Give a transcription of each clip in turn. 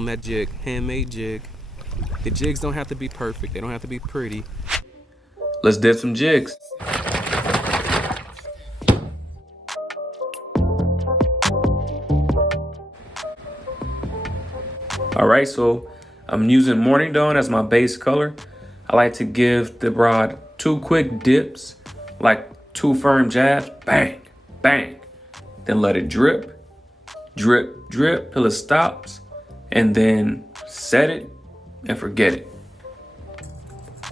on that jig, handmade jig. The jigs don't have to be perfect. They don't have to be pretty. Let's dip some jigs. All right, so I'm using Morning Dawn as my base color. I like to give the rod 2 quick dips, like 2 firm jabs, bang, bang. Then let it drip, drip, drip till it stops, and then set it and forget it.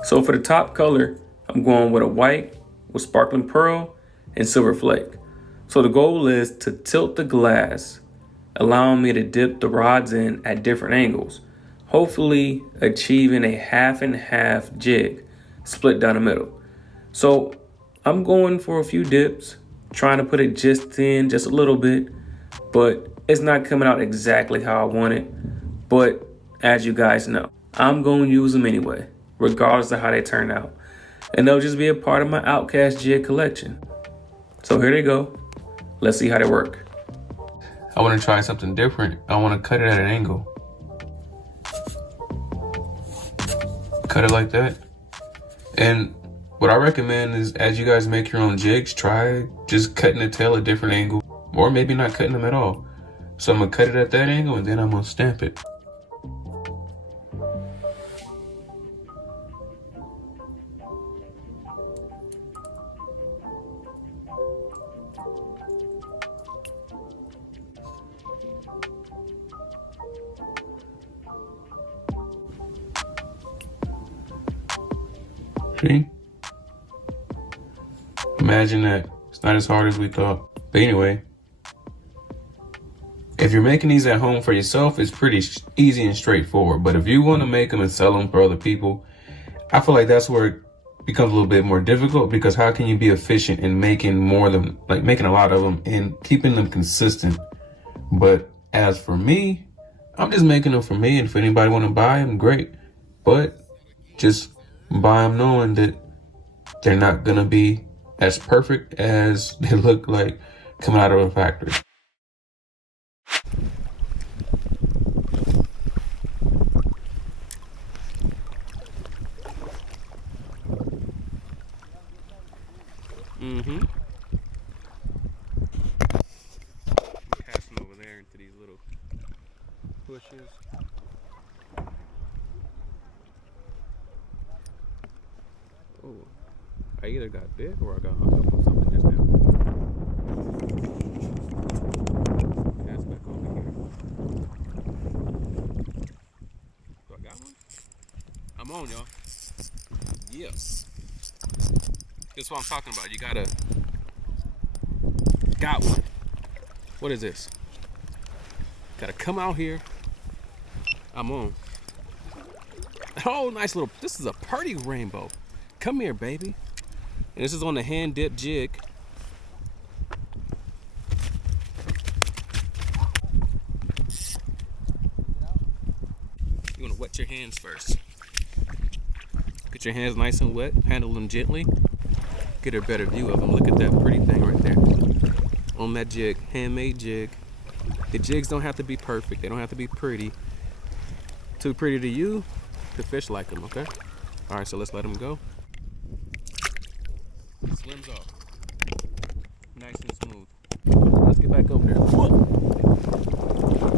So for the top color, I'm going with a white with sparkling pearl and silver flake. So the goal is to tilt the glass, allowing me to dip the rods in at different angles, hopefully achieving a half and half jig split down the middle. So I'm going for a few dips, trying to put it just in just a little bit, but it's not coming out exactly how I want it. But as you guys know, I'm going to use them anyway, regardless of how they turn out. And they'll just be a part of my Outcast jig collection. So here they go. Let's see how they work. I want to try something different. I want to cut it at an angle. Cut it like that. And what I recommend is, as you guys make your own jigs, try just cutting the tail at a different angle, or maybe not cutting them at all. So I'm gonna cut it at that angle and then I'm gonna stamp it. See? Imagine that. It's not as hard as we thought. But anyway, if you're making these at home for yourself, it's pretty easy and straightforward. But if you want to make them and sell them for other people, I feel like that's where it becomes a little bit more difficult, because how can you be efficient in making more of them, like making a lot of them and keeping them consistent? But as for me, I'm just making them for me, and if anybody want to buy them, great. But just buy them knowing that they're not gonna be as perfect as they look like coming out of a factory. Pass them over there into these little bushes. Oh, I either got bit or I got hung up on something just now. Pass back over here. So I got one? I'm on, y'all. Yeah. That's what I'm talking about. You got one. What is this? Gotta come out here. I'm on. Oh, nice little, this is a pretty rainbow. Come here, baby. And this is on the hand dip jig. You wanna wet your hands first. Get your hands nice and wet, handle them gently. Get a better view of them. Look at that pretty thing right there. On that jig, handmade jig. The jigs don't have to be perfect. They don't have to be pretty. Too pretty to you, the fish like them, okay? All right, so let's let them go. Swims off. Nice and smooth. Let's get back over there.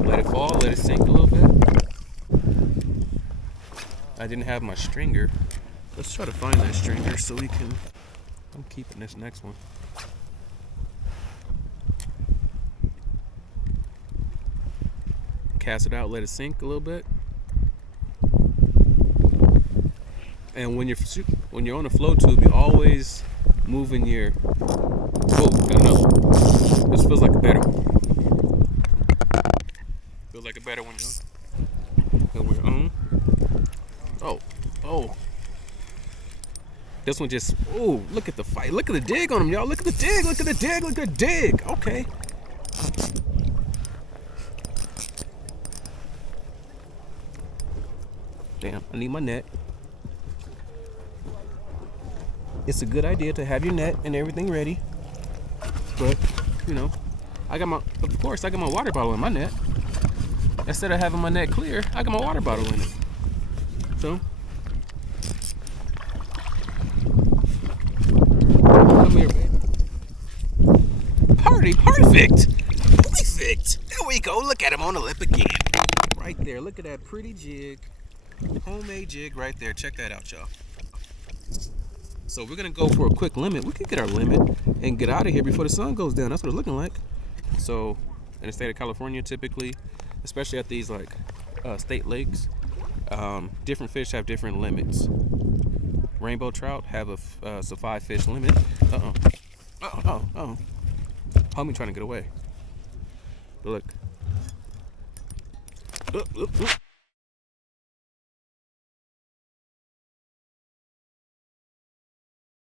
Let it fall, let it sink a little bit. I didn't have my stringer. Let's try to find that stringer so we can, I'm keeping this next one. Cast it out, let it sink a little bit. And when you're on the flow tube, you're always moving your, oh, got another one. This feels like a better one. Feels like a better one, huh? And we're on. Oh. This one just, oh, look at the fight. Look at the dig on him, y'all. Look at the dig, look at the dig, look at the dig. Okay. Damn, I need my net. It's a good idea to have your net and everything ready. But, you know, of course I got my water bottle in my net. instead of having my net clear, I got my water bottle in it. So, come here, baby. Perfect. There we go. Look at him on the lip again. Right there. Look at that pretty jig. Homemade jig right there. Check that out, y'all. So we're gonna go for a quick limit. We can get our limit and get out of here before the sun goes down. That's what it's looking like. So in the state of California, typically, especially at these like state lakes, different fish have different limits. Rainbow trout have a 5-fish limit. Homie trying to get away. But look.